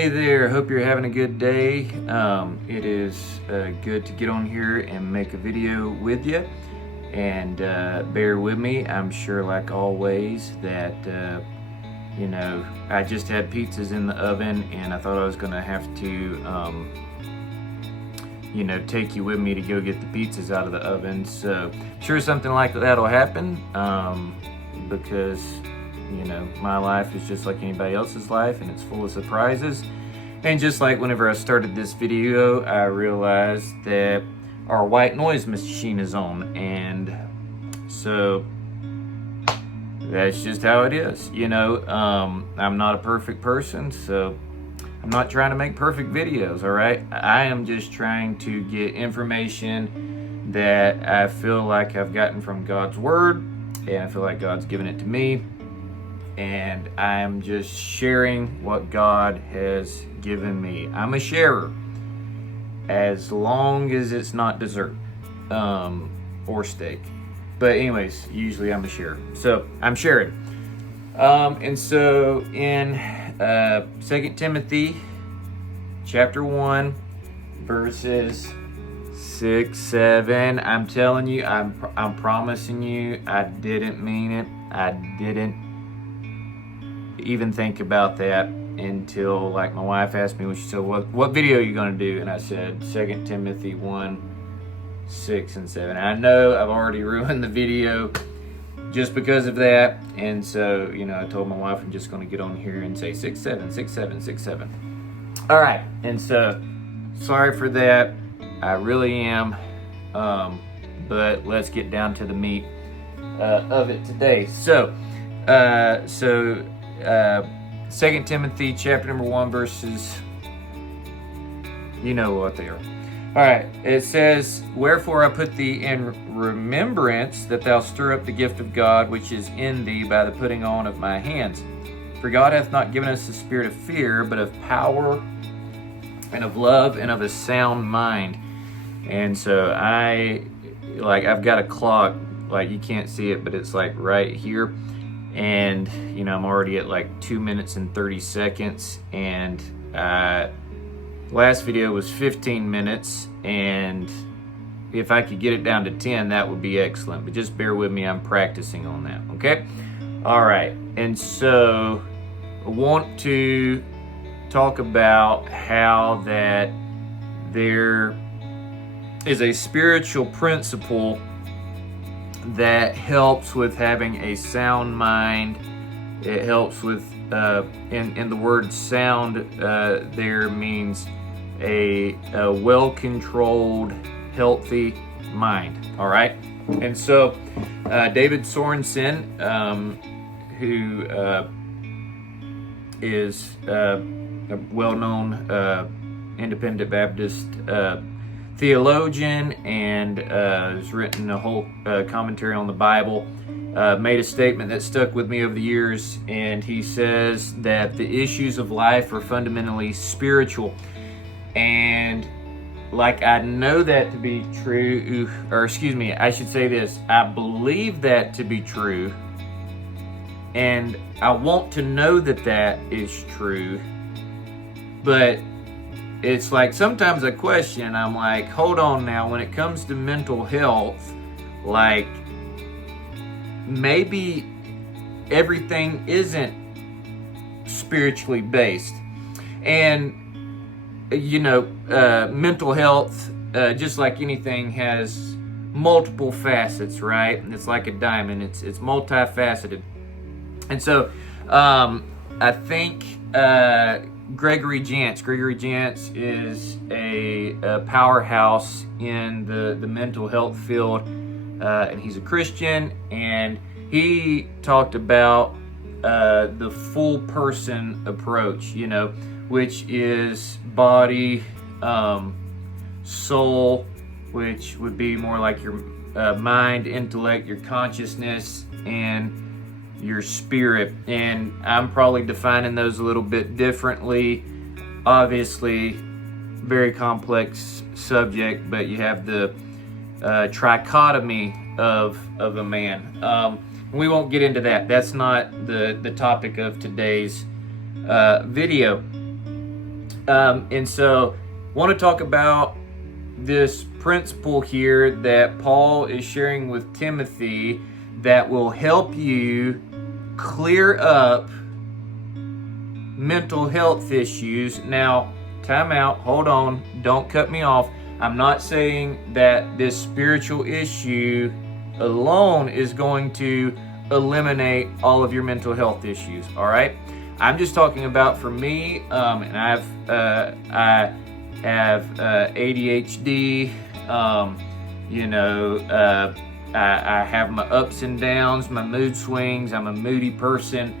Hey there, hope you're having a good day. It is good to get on here and make a video with you, and bear with me. I'm sure, like always, that I just had pizzas in the oven, and I thought I was gonna have to take you with me to go get the pizzas out of the oven. So sure, something like that'll happen, because my life is just like anybody else's life, and it's full of surprises. And just like whenever I started this video, I realized that our white noise machine is on, and so that's just how it is. I'm not a perfect person, so I'm not trying to make perfect videos, all right? I am just trying to get information that I feel like I've gotten from God's Word, and I feel like God's given it to me, and I'm just sharing what God has given me. I'm a sharer, as long as it's not dessert or steak. But anyways, usually I'm a sharer. So I'm sharing. And so in 2 Timothy chapter 1, verses 6, 7, I'm telling you, I'm promising you, I didn't mean it. I didn't even think about that until like my wife asked me when she said, what video are you going to do? And I said 2 Timothy 1, 6 and 7. I know I've already ruined the video just because of that, and so I told my wife I'm just going to get on here and say 6, 7, 6, 7, 6, 7. All right, and so sorry for that, I really am, but let's get down to the meat of it today. So 2 Timothy chapter number 1, verses, you know what they are. All right, it says, "Wherefore I put thee in remembrance that thou stir up the gift of God which is in thee by the putting on of my hands. For God hath not given us the spirit of fear, but of power and of love and of a sound mind." And so I've got a clock, like you can't see it, but it's like right here. And I'm already at like 2 minutes and 30 seconds, and last video was 15 minutes, and if I could get it down to 10, that would be excellent, but just bear with me, I'm practicing on that, okay? All right, and so I want to talk about how that there is a spiritual principle that helps with having a sound mind. It helps with, in the word sound, there means a well-controlled, healthy mind, all right? And so David Sorensen, who is a well-known independent Baptist theologian, and has written a whole commentary on the Bible, made a statement that stuck with me over the years, and he says that the issues of life are fundamentally spiritual. And I know that to be true, or excuse me, I should say this, I believe that to be true, and I want to know that that is true, but it's like sometimes I question, I'm like, hold on now, when it comes to mental health, like maybe everything isn't spiritually based. And mental health, just like anything, has multiple facets, right? And it's like a diamond, it's multifaceted. And so I think Gregory Jantz is a powerhouse in the mental health field, and he's a Christian, and he talked about the full person approach, which is body, soul, which would be more like your mind, intellect, your consciousness, and your spirit. And I'm probably defining those a little bit differently. Obviously, very complex subject, but you have the trichotomy of a man. We won't get into that. That's not the topic of today's video. And so want to talk about this principle here that Paul is sharing with Timothy that will help you clear up mental health issues. Now, time out, hold on, don't cut me off. I'm not saying that this spiritual issue alone is going to eliminate all of your mental health issues, all right? I'm just talking about for me, and I have ADHD, I have my ups and downs, my mood swings, I'm a moody person,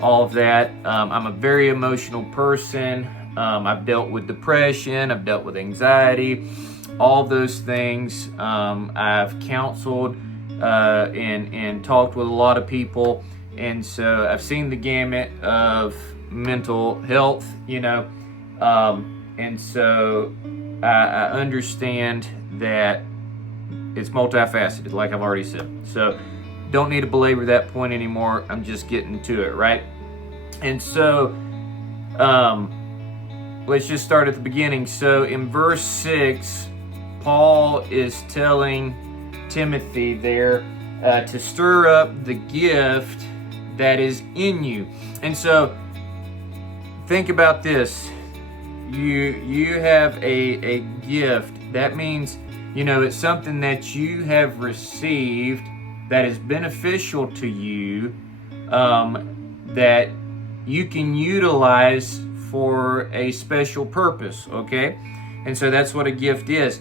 all of that. I'm a very emotional person. I've dealt with depression, I've dealt with anxiety, all of those things. I've counseled and talked with a lot of people, and so I've seen the gamut of mental health, and so I understand that it's multifaceted, like I've already said. So don't need to belabor that point anymore. I'm just getting to it, right? And so let's just start at the beginning. So in verse 6, Paul is telling Timothy there to stir up the gift that is in you. And so think about this. You have a gift. That means, it's something that you have received that is beneficial to you, that you can utilize for a special purpose, okay? And so that's what a gift is.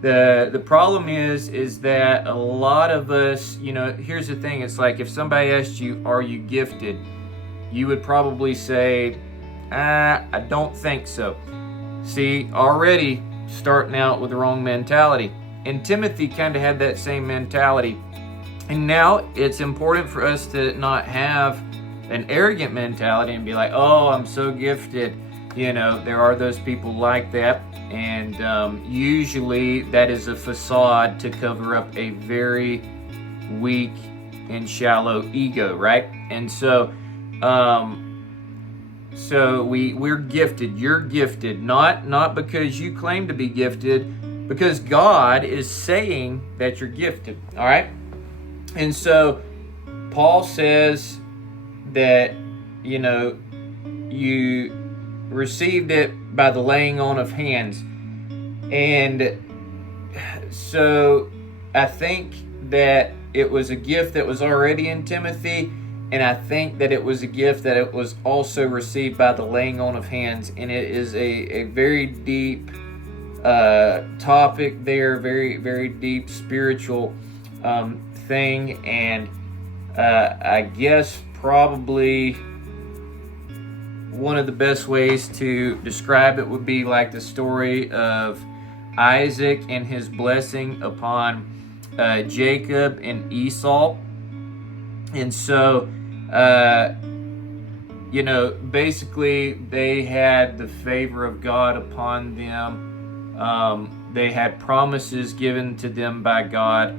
The problem is that a lot of us, here's the thing, it's like if somebody asked you, are you gifted? You would probably say, I don't think so. See, already starting out with the wrong mentality. And Timothy kind of had that same mentality. And now it's important for us to not have an arrogant mentality and be like, oh, I'm so gifted. There are those people like that. And usually that is a facade to cover up a very weak and shallow ego, right? And so we're gifted. You're gifted, not because you claim to be gifted, because God is saying that you're gifted. All right? And so Paul says that, you received it by the laying on of hands. And so I think that it was a gift that was already in Timothy, and I think that it was a gift that it was also received by the laying on of hands. And it is a very deep topic there, very, very deep spiritual thing. And I guess probably one of the best ways to describe it would be like the story of Isaac and his blessing upon Jacob and Esau. And so, basically they had the favor of God upon them. They had promises given to them by God,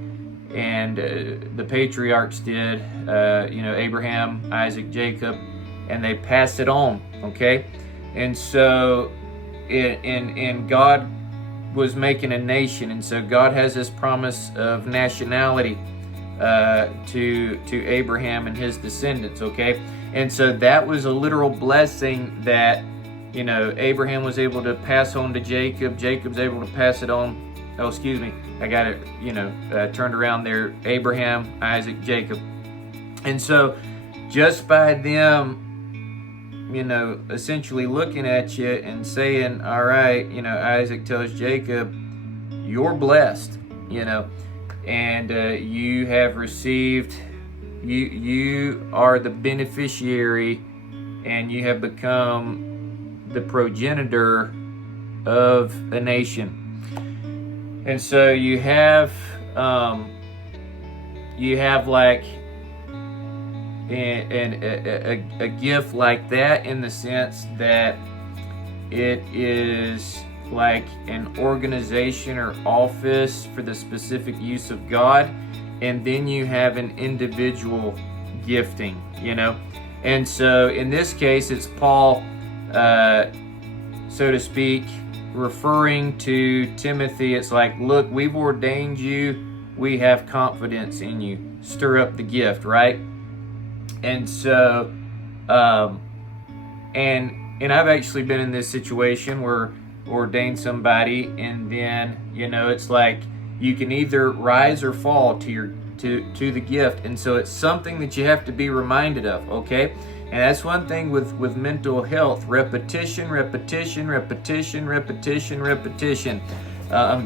and the patriarchs did, Abraham, Isaac, Jacob, and they passed it on, okay? And so, and God was making a nation, and so God has this promise of nationality to Abraham and his descendants, okay? And so that was a literal blessing that, Abraham was able to pass on to Jacob. Jacob's able to pass it on. Oh, excuse me. I got it, turned around there. Abraham, Isaac, Jacob. And so just by them, essentially looking at you and saying, all right, Isaac tells Jacob, you're blessed, and you have received, you are the beneficiary, and you have become the progenitor of a nation. And so you have like a gift like that, in the sense that it is like an organization or office for the specific use of God, and then you have an individual gifting, And so in this case, it's Paul so to speak, referring to Timothy. It's like, look, we've ordained you. We have confidence in you. Stir up the gift, right? And so, and I've actually been in this situation where ordained somebody, and then, it's like you can either rise or fall to the gift. And so it's something that you have to be reminded of, okay? And that's one thing with mental health: repetition.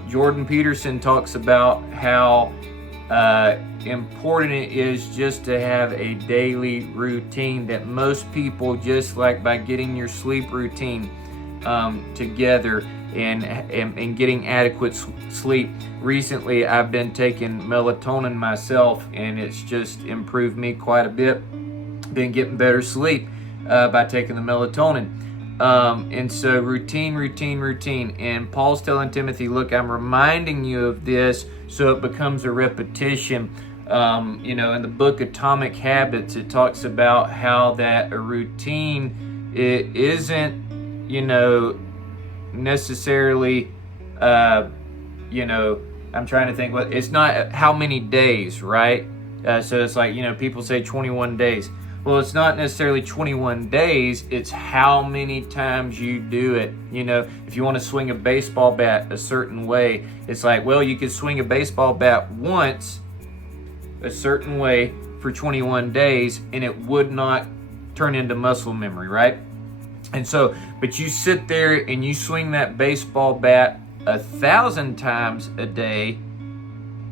Jordan Peterson talks about how important it is just to have a daily routine, that most people, just like by getting your sleep routine together and getting adequate sleep. Recently, I've been taking melatonin myself, and it's just improved me quite a bit. Been getting better sleep by taking the melatonin. And so routine. And Paul's telling Timothy, look, I'm reminding you of this so it becomes a repetition. In the book Atomic Habits, it talks about how that a routine, it isn't, necessarily, I'm trying to think, it's not how many days, right? So it's like, people say 21 days. Well, it's not necessarily 21 days, it's how many times you do it. If you want to swing a baseball bat a certain way, it's like, well, you could swing a baseball bat once a certain way for 21 days, and it would not turn into muscle memory, right? And so, but you sit there and you swing that baseball bat 1,000 times a day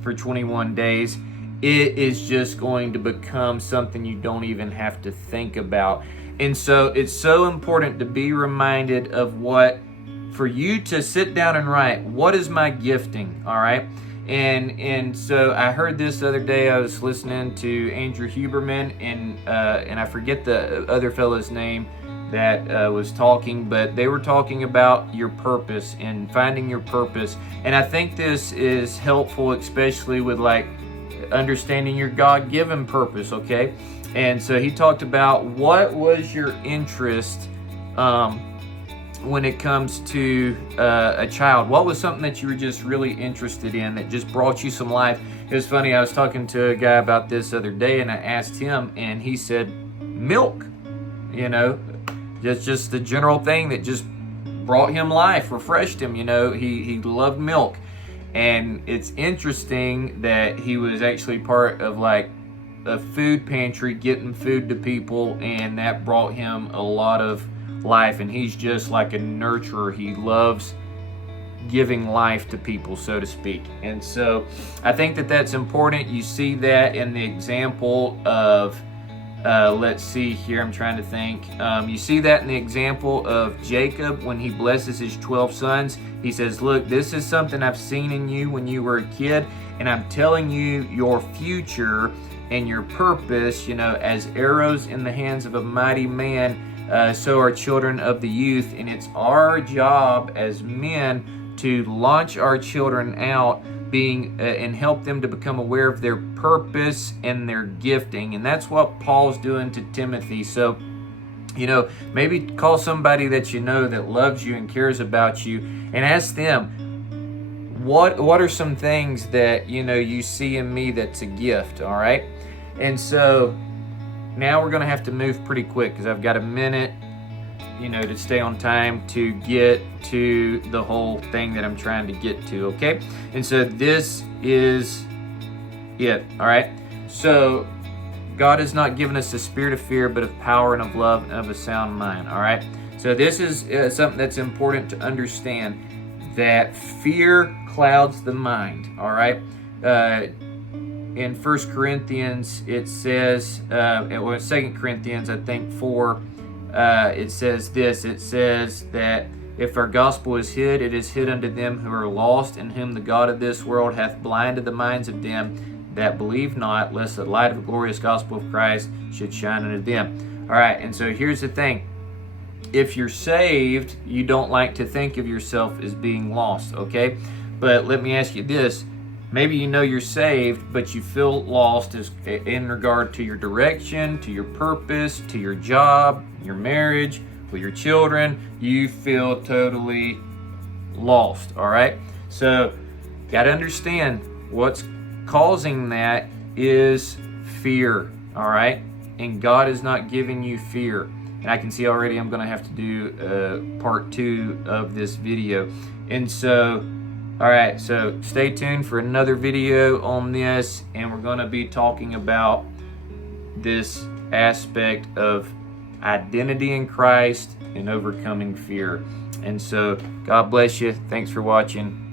for 21 days, it is just going to become something you don't even have to think about. And so it's so important to be reminded of for you to sit down and write, what is my gifting, all right? And so I heard this the other day. I was listening to Andrew Huberman, and I forget the other fellow's name that was talking, but they were talking about your purpose and finding your purpose. And I think this is helpful, especially with understanding your God-given purpose, okay? And so he talked about, what was your interest when it comes to a child? What was something that you were just really interested in that just brought you some life? It was funny, I was talking to a guy about this the other day, and I asked him, and he said milk. Just the general thing that just brought him life, refreshed him. He loved milk. And it's interesting that he was actually part of a food pantry, getting food to people, and that brought him a lot of life. And he's just like a nurturer. He loves giving life to people, so to speak. And so I think that that's important. You see that in the example of let's see here, I'm trying to think. You see that in the example of Jacob when he blesses his 12 sons. He says, look, this is something I've seen in you when you were a kid, and I'm telling you your future and your purpose, as arrows in the hands of a mighty man, so are children of the youth. And it's our job as men to launch our children out and help them to become aware of their purpose and their gifting. And that's what Paul's doing to Timothy. So, maybe call somebody that that loves you and cares about you, and ask them, what are some things that you see in me that's a gift, all right? And so now we're going to have to move pretty quick because I've got a minute to stay on time to get to the whole thing that I'm trying to get to, okay? And so this is it, all right? So God has not given us a spirit of fear, but of power and of love and of a sound mind, all right? So this is something that's important to understand, that fear clouds the mind, all right? In 1 Corinthians, it says, 2 Corinthians, I think, 4, it says this. It says that if our gospel is hid, it is hid unto them who are lost, in whom the God of this world hath blinded the minds of them that believe not, lest the light of the glorious gospel of Christ should shine unto them. All right, and so here's the thing. If you're saved, you don't like to think of yourself as being lost, okay? But let me ask you this. Maybe you're saved, but you feel lost in regard to your direction, to your purpose, to your job, your marriage, with your children, you feel totally lost, all right? So, got to understand what's causing that is fear, all right? And God is not giving you fear. And I can see already I'm going to have to do part 2 of this video. And so, all right, so stay tuned for another video on this, and we're going to be talking about this aspect of identity in Christ and overcoming fear. And so, God bless you. Thanks for watching.